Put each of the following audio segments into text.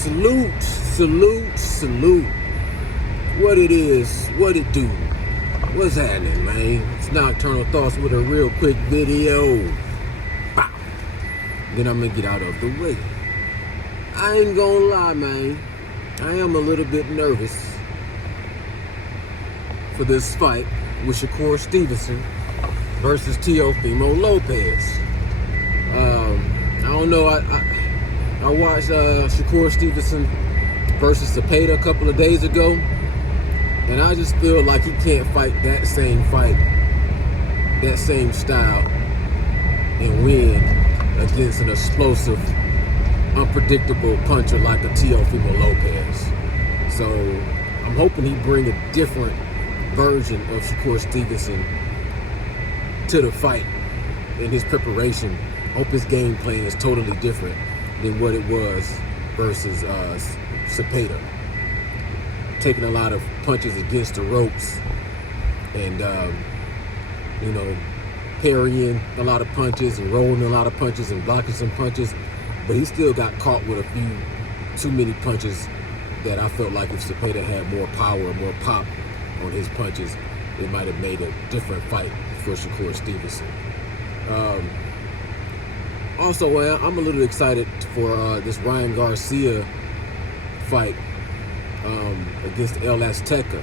Salute, salute, salute. What it is, what it do. What's happening, man? It's Nocturnal Thoughts with a real quick video. Bow. Then I'm gonna get out of the way. I ain't gonna lie, man. I am a little bit nervous for this fight with Shakur Stevenson versus Teofimo Lopez. I don't know. I watched Shakur Stevenson versus Cepeda a couple of days ago, and I just feel like he can't fight, that same style, and win against an explosive, unpredictable puncher like a Teofimo Lopez. So I'm hoping he bring a different version of Shakur Stevenson to the fight in his preparation. Hope his game plan is totally different than what it was versus Cepeda. Taking a lot of punches against the ropes and, parrying a lot of punches and rolling a lot of punches and blocking some punches. But he still got caught with a few too many punches that I felt like if Cepeda had more power, more pop on his punches, it might have made a different fight for Shakur Stevenson. Also, I'm a little excited for this Ryan Garcia fight against El Azteca.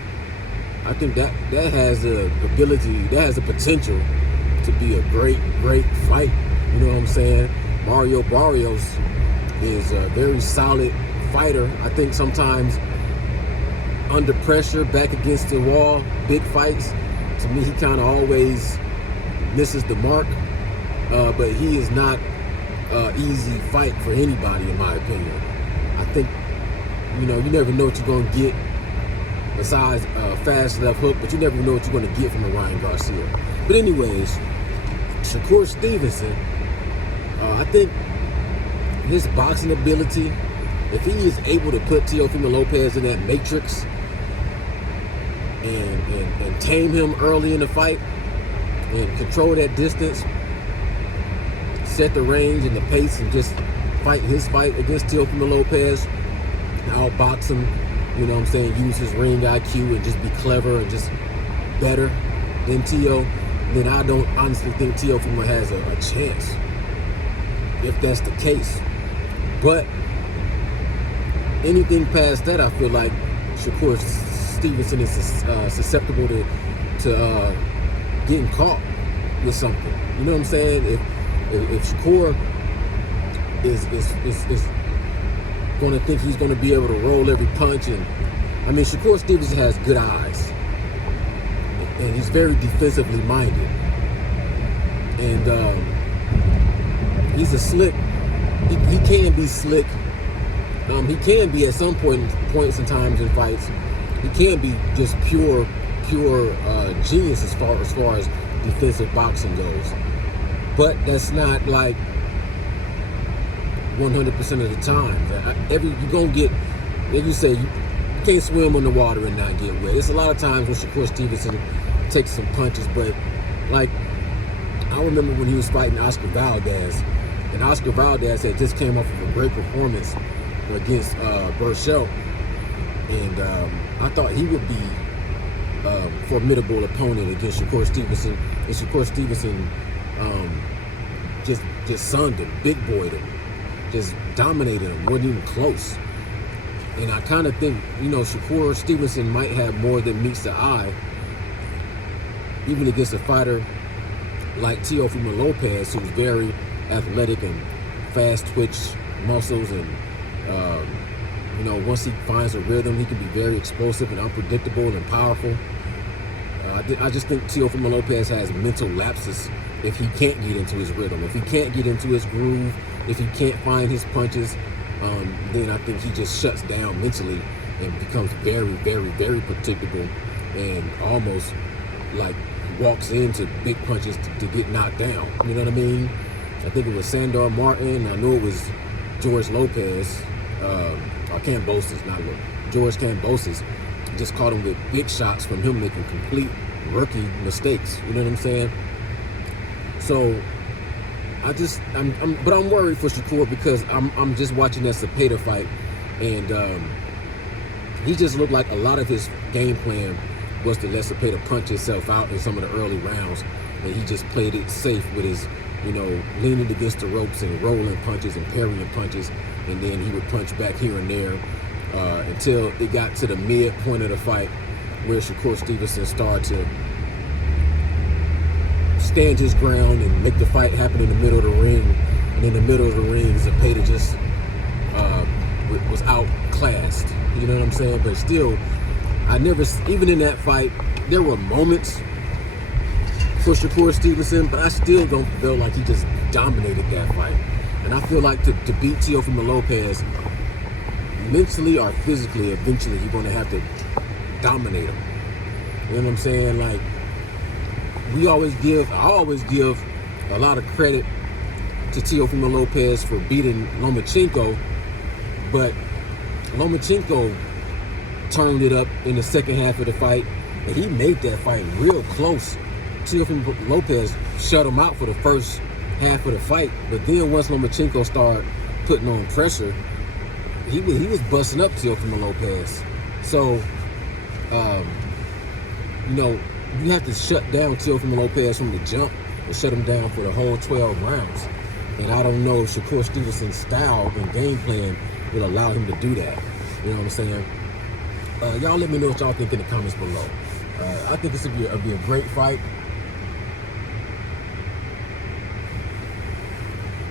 I think that has the ability, that has the potential to be a great fight. You know what I'm saying? Mario Barrios is a very solid fighter. I think sometimes under pressure, back against the wall, big fights, to me he kind of always misses the mark. But he is not easy fight for anybody, in my opinion. I think, you never know what you're going to get besides fast left hook, but you never know what you're going to get from a Ryan Garcia. But anyways, Shakur Stevenson, I think his boxing ability, if he is able to put Teofimo Lopez in that matrix and tame him early in the fight and control that distance, set the range and the pace, and just fight his fight against Teofimo Lopez, outbox him, use his ring IQ and just be clever and just better than Teo, then I don't honestly think Teofimo has a chance, if that's the case. But anything past that, I feel like Shakur Stevenson is susceptible to getting caught with something. You know what I'm saying? If Shakur is going to think he's going to be able to roll every punch, and I mean, Shakur Stevenson has good eyes, and he's very defensively minded, and he's a slick. He can be slick. He can be at some points and times in fights. He can be just pure genius as far as defensive boxing goes. But that's not like 100% of the time. You're gonna get, like you say, you can't swim on the water and not get wet. It's a lot of times when Shakur Stevenson takes some punches, but like I remember when he was fighting Oscar Valdez, and Oscar Valdez had just came off of a great performance against Burchell, and I thought he would be a formidable opponent against Shakur Stevenson. And Shakur Stevenson just sunned him, big boyed him, just dominated him, wasn't even close. And I kind of think, Shakur Stevenson might have more than meets the eye, even against a fighter like Teofimo Lopez, who's very athletic and fast twitch muscles, and once he finds a rhythm, he can be very explosive and unpredictable and powerful. I just think Teofimo Lopez has mental lapses if he can't get into his rhythm, if he can't get into his groove, if he can't find his punches, then I think he just shuts down mentally and becomes very, very, very predictable, and almost like walks into big punches to get knocked down. You know what I mean? I think it was Sandor Martin. I know it was George Lopez, or Kambosos, not Lopez. George Kambosos just caught him with big shots from him making complete rookie mistakes. You know what I'm saying? So I'm worried for Shakur, because I'm just watching that Cepeda fight, And he just looked like a lot of his game plan was to let Cepeda punch himself out in some of the early rounds, and he just played it safe with his, leaning against the ropes and rolling punches and parrying punches, and then he would punch back here and there until it got to the midpoint of the fight where Shakur Stevenson started to stand his ground and make the fight happen in the middle of the ring. And in the middle of the ring, Cepeda just was outclassed. You know what I'm saying? But still, even in that fight, there were moments for Shakur Stevenson, but I still don't feel like he just dominated that fight. And I feel like to beat Teofimo Lopez, mentally or physically, eventually you're going to have to dominate him. You know what I'm saying? Like, I always give a lot of credit to Teofimo Lopez for beating Lomachenko, but Lomachenko turned it up in the second half of the fight, and he made that fight real close. Teofimo Lopez shut him out for the first half of the fight, but then once Lomachenko started putting on pressure, he was busting up Teofimo Lopez. So, you have to shut down Teofimo Lopez from the jump and shut him down for the whole 12 rounds. And I don't know if Shakur Stevenson's style and game plan will allow him to do that. You know what I'm saying? Y'all let me know what y'all think in the comments below. I think this would be a great fight.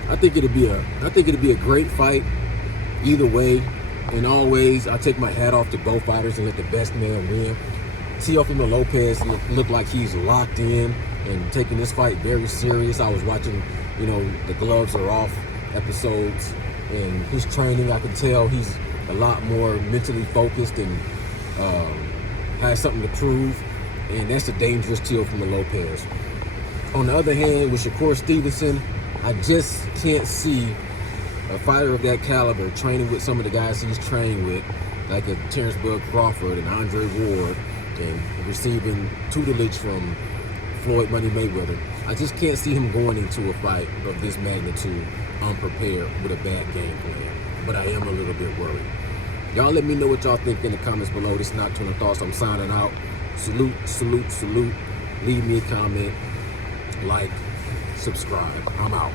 I think it'd be a great fight either way. And always, I take my hat off to both fighters and let the best man win. Teofimo Lopez looked like he's locked in and taking this fight very serious. I was watching, the gloves are off episodes, and his training, I can tell he's a lot more mentally focused and has something to prove, and that's a dangerous Teofimo Lopez. On the other hand, with Shakur Stevenson, I just can't see a fighter of that caliber training with some of the guys he's trained with, like a Terrence Bud Crawford and Andre Ward, and receiving tutelage from Floyd Money Mayweather. I just can't see him going into a fight of this magnitude unprepared with a bad game plan. But I am a little bit worried. Y'all let me know what y'all think in the comments below. This is Nocturnal Thoughts. I'm signing out. Salute, salute, salute. Leave me a comment, like, subscribe. I'm out.